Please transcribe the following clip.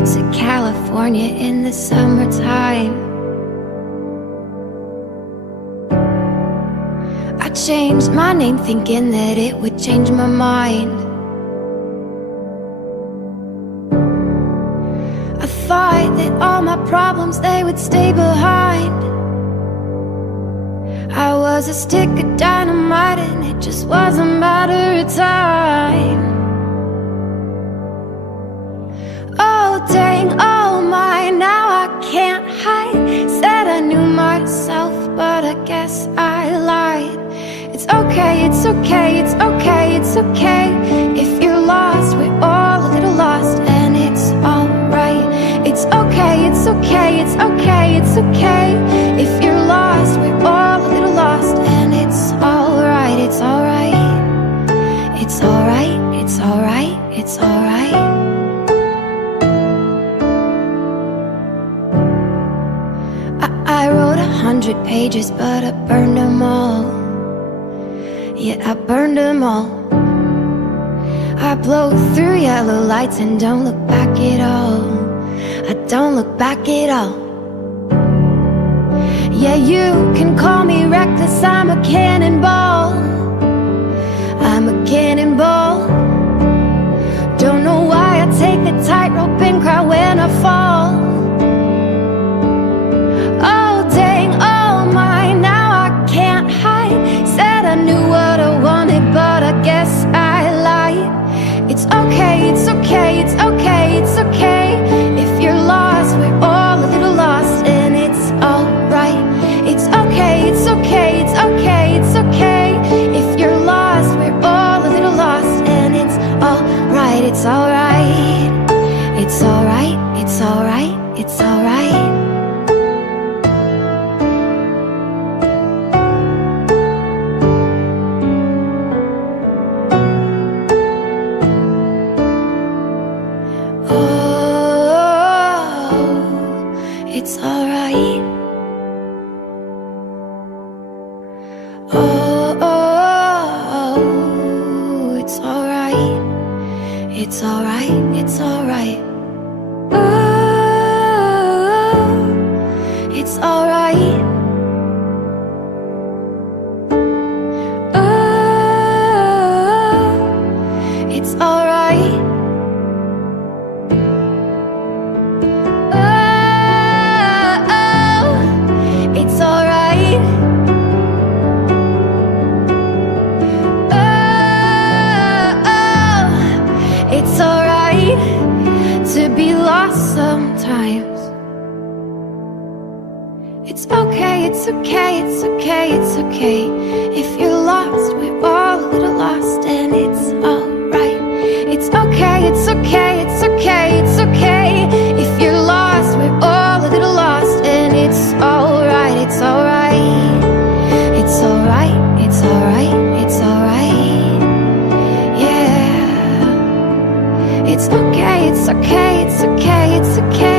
to California in the summertime. I changed my name thinking that it would change my mind. I thought that all my problems, they would stay behind. I was a stick of dynamite and it just was a matter of time. Oh dang, oh my, now I can't hide. Said I knew myself, but I guess I lied. It's okay, it's okay, it's okay, it's okay. If you're lost, we're all a little lost, and it's alright. It's okay, it's okay, it's okay, it's okay. If you're lost, we're all a little lost, and it's alright, it's alright. It's alright, it's alright, it's alright. I wrote 100 pages, but I burned them all. Yeah, I burned them all. I blow through yellow lights and don't look back at all. I don't look back at all. Yeah, you can call me reckless, I'm a cannonball. I'm a cannonball. Don't know why I take the tightrope and cry when I fall. Oh dang, oh my, now I can't hide. Said I knew what I wanted, but I guess I lied. It's okay, it's okay, it's okay, it's okay. If you're lost, we're all a little lost, and it's alright. It's okay, it's okay, it's okay, it's okay. If you're lost, we're all a little lost, and it's alright, it's alright. It's alright, it's alright, it's alright. It's alright. Oh, it's alright. It's alright, it's alright. Oh, it's alright. Oh, it's alright. It's alright to be lost sometimes. It's okay, it's okay, it's okay, it's okay. If you're lost, we're all a little lost, and it's alright. It's okay, it's okay, it's okay, it's okay. If you're lost, we're all a little lost, and it's alright, it's alright. It's alright, it's alright, it's alright. Yeah. It's okay, it's okay, it's okay, it's okay.